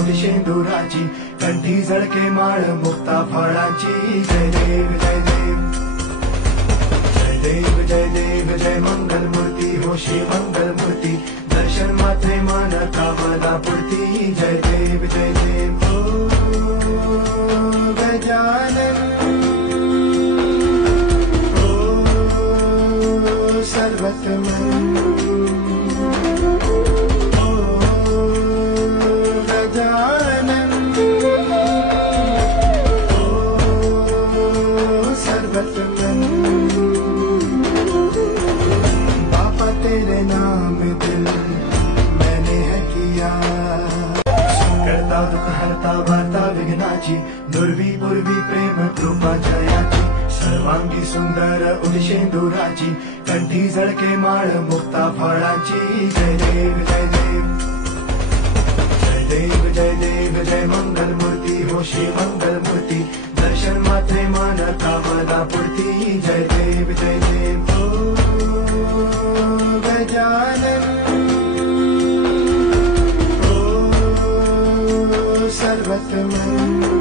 उदिशेंदुराची कंठी झळके माळ मुक्ता फळांची जय देव जय देव जय देव जय देव जय मंगल मूर्ती हो श्री मंगल मूर्ती दर्शन मात्रे मन कामना पूर्ती जय देव जय देव ओ गजानन ओ सर्वतमन बापा तेरे नाम दिल मैंने है किया करता दुख हरता वार्ता विघ्नाची दुर्वी पूर्वी प्रेम कृपा जयाची सर्वांगी सुंदर उदिशेंदुराची कंठी झळके माळ मुक्ता फळांची जय देव जय देव जय देव जय देव जय मंगल मूर्ती हो श्री मंगल मूर्ती दर्शन मात्रे मन कामना पूर्ती जय देव जय देव ओ गजानन ओ सर्वतमन